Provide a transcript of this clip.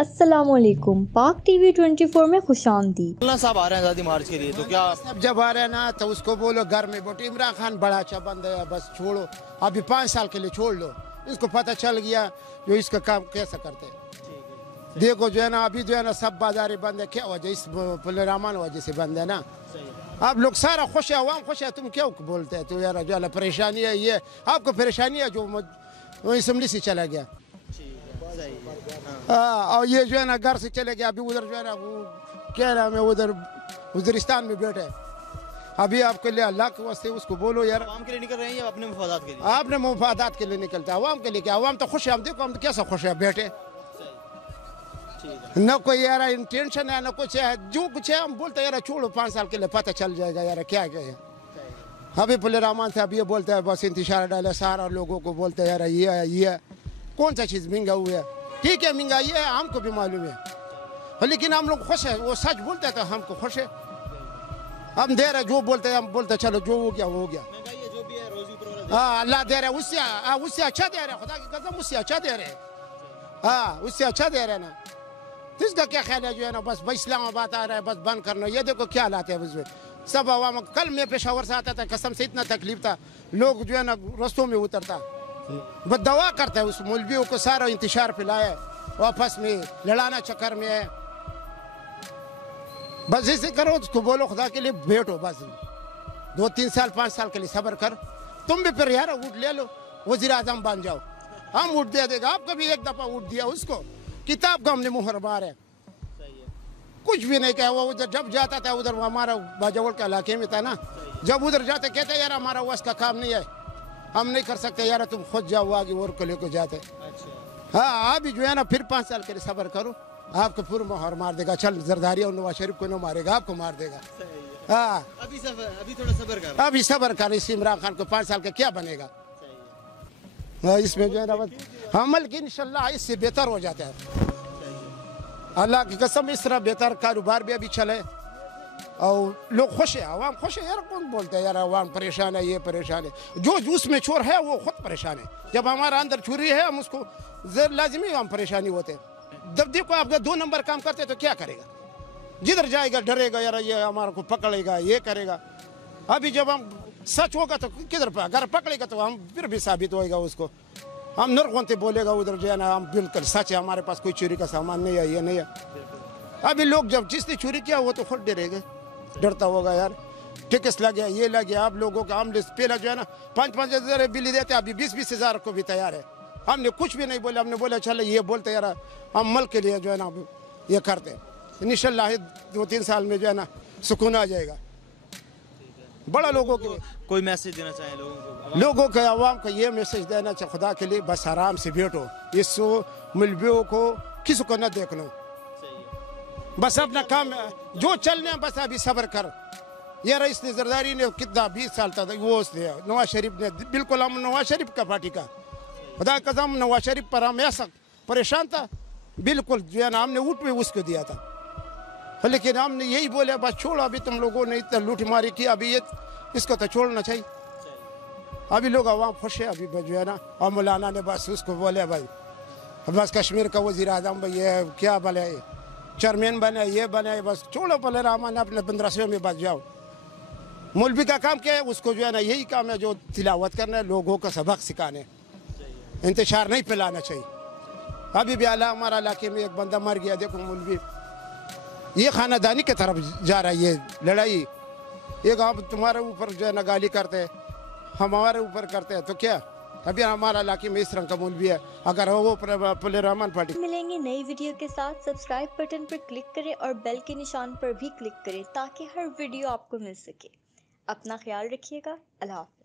अस्सलाम वालेकुम। पाक टीवी 24 में खुश आमदीद। अल्लाह साहब आ रहे हैं आज़ादी मार्च के लिए, तो क्या सब जब आ रहे हैं ना तो उसको बोलो घर में बोलो इमरान खान बड़ा अच्छा बंदा है, बस छोड़ो अभी 5 साल के लिए छोड़ लो। इसको पता चल गया जो इसका काम कैसे करते हैं। देखो जो है ना अभी जो है ना सब बाजारी बंद है, क्या वजह इस पुलरामान वजह से बंद है ना। आप लोग सारा खुश है, अवाम खुश है, तुम क्यों बोलते हैं? तो यार जो है परेशानी है, ये आपको परेशानी है जो असम्बली से चला गया। हाँ, और ये जो है ना घर से चले गया, अभी उधर जो है ना वो क्या नाम है उधर वज़ीरिस्तान में बैठे। अभी आपके लिए अल्लाह के वास्ते उसको बोलो यार, आवाम के लिए निकल रहे हैं या अपने मफादात के लिए? आपने मुफादात के लिए निकलता है, अवाम के लिए क्या? अवाम तो खुश है, हम देखो हम कैसा खुश है बैठे, न कोई यार टेंशन है न कुछ है, जो कुछ है हम बोलते यार छोड़ो 5 साल के लिए पता चल जाएगा यार क्या क्या है। अभी पुलरामान साहब ये बोलते हैं बस इंतजार डाले, सारा लोगों को बोलते हैं यार ये कौन सा चीज़ महंगा हुआ है। ठीक है महंगाई है, हमको भी मालूम है, लेकिन हम लोग खुश है, वो सच बोलते हैं तो हमको खुश है। हम दे रहे जो बोलते हैं, हम बोलते चलो जो हो गया वो हो गया। जो भी है रोजी ऊपर वाला हाँ अल्लाह दे रहे, उससे अच्छा दे रहे, खुदा की कसम उससे अच्छा दे रहे। हाँ उससे अच्छा दे रहे ना, तो इसका क्या ख्याल है जो है ना बस इस्लामाबाद आ रहा है बस बंद करना। ये देखो क्या हालात है उसमें सब आवाम। कल मैं पेशावर से आता था, कसम से इतना तकलीफ था, लोग जो है ना रस्तों में उतरता, बस दवा करता है उस मौलवियों को, सारा इंतशार फैलाया वापस में लड़ाना चक्कर में है। बस इसे करो, उसको बोलो खुदा के लिए बैठो, बस 2-3 साल 5 साल के लिए सब्र कर। तुम भी फिर यार वोट ले लो, वज़ीर आज़म बन जाओ, हम वोट दे देगा आपको भी। एक दफ़ा वोट दिया उसको, किताब का हमने मुहर मारा है, कुछ भी नहीं कहा। वो उधर जब जाता था, उधर हमारा बाजावल के इलाके में था ना, जब उधर जाते कहते यार हमारा वस का काम नहीं है, हम नहीं कर सकते यार, तुम खुद जाओ आगे और को लेकर जाते। हाँ अभी जो है ना फिर 5 साल के लिए सब्र करो, आपको पूरा मोहर मार देगा। चल जरदारी और नवाज शरीफ को न मारेगा, आपको मार देगा। हाँ अभी थोड़ा सब्र कर। अभी सब्र कर, इस इमरान खान को 5 साल का क्या बनेगा। हाँ, इसमें जो है ना अमल की इंशाल्लाह इससे बेहतर हो जाता है, अल्लाह की कसम। इस तरह बेहतर कारोबार भी अभी चले और लोग खुश है, अवाम खुश है। यार कौन बोलता है यार अवाम परेशान है, ये परेशान है? जो जूस में चोर है वो खुद परेशान है। जब हमारा अंदर चोरी है हम उसको लाजमी हम परेशानी होते हैं। जब देखो आप 2 नंबर काम करते तो क्या करेगा? जिधर जाएगा डरेगा यार, ये हमारे को पकड़ेगा, ये करेगा। अभी जब हम सच होगा तो किधर अगर पकड़ेगा तो हम फिर भी साबित होएगा उसको, हम नरगोंते बोलेगा उधर जो है ना हम बिल्कुल सच है, हमारे पास कोई चोरी का सामान नहीं है, ये नहीं है। अभी लोग जब जिसने चोरी किया वो तो खुद डरेगा, डरता होगा यार टिकस लग गया, ये लग गया। आप लोगों का हम पहला जो है ना 5-5 हज़ार बिल देते, अभी 20-20 हज़ार को भी तैयार है। हमने कुछ भी नहीं बोला, हमने बोला चलो ये बोलते यार हम मल के लिए जो है ना ये करते, इंशाल्लाह 2-3 साल में जो है ना सुकून आ जाएगा। बड़ा लोगों के कोई मैसेज देना चाहे लोगों को? आवाम को ये मैसेज देना चाहिए, खुदा के लिए बस आराम से बैठो, इस मुलवियों को किसी को न देख लो, बस अपना काम जो चलने बस अभी सब्र कर। ये रईस ने जरदारी ने कितना 20 साल तक वो उसने नवाज शरीफ ने बिल्कुल, हम नवाज शरीफ का पार्टी का खुदा कसम नवाज शरीफ पर हम ऐसा परेशान था बिल्कुल जो है ना, हमने ऊँट में उसको दिया था, लेकिन हमने यही बोले बस छोड़ो, अभी तुम लोगों ने इतना लूट मारी की, अभी ये इसको तो छोड़ना चाहिए। अभी लोग आवाम खुश है, अभी जो है ना और मौलाना ने बस उसको बोले भाई बस कश्मीर का वज़ीर आज़म भाई ये क्या बने, चेयरमैन बने, ये बने, बस छोड़ो पहले रहमान अपने 1500 में बच जाओ। मौलवी का काम क्या है? उसको जो है ना यही काम है जो तिलावत करना है, लोगों का सबक सिखाने, इंतशार नहीं फैलाना चाहिए। अभी भी आला हमारा इलाके में एक बंदा मर गया, देखो मौलवी ये खानादानी की तरफ जा रहा है, ये लड़ाई एक आप तुम्हारे ऊपर जो है ना गाली करते हैं, हमारे ऊपर करते हैं, तो क्या अभी हमारा इलाके में इस रंग का मौलवी है। अगर वो पुलरामान पार्टी मिलेंगे नई वीडियो के साथ। सब्सक्राइब बटन पर क्लिक करें और बेल के निशान पर भी क्लिक करें ताकि हर वीडियो आपको मिल सके। अपना ख्याल रखिएगा। अल्लाह हाफ़िज़।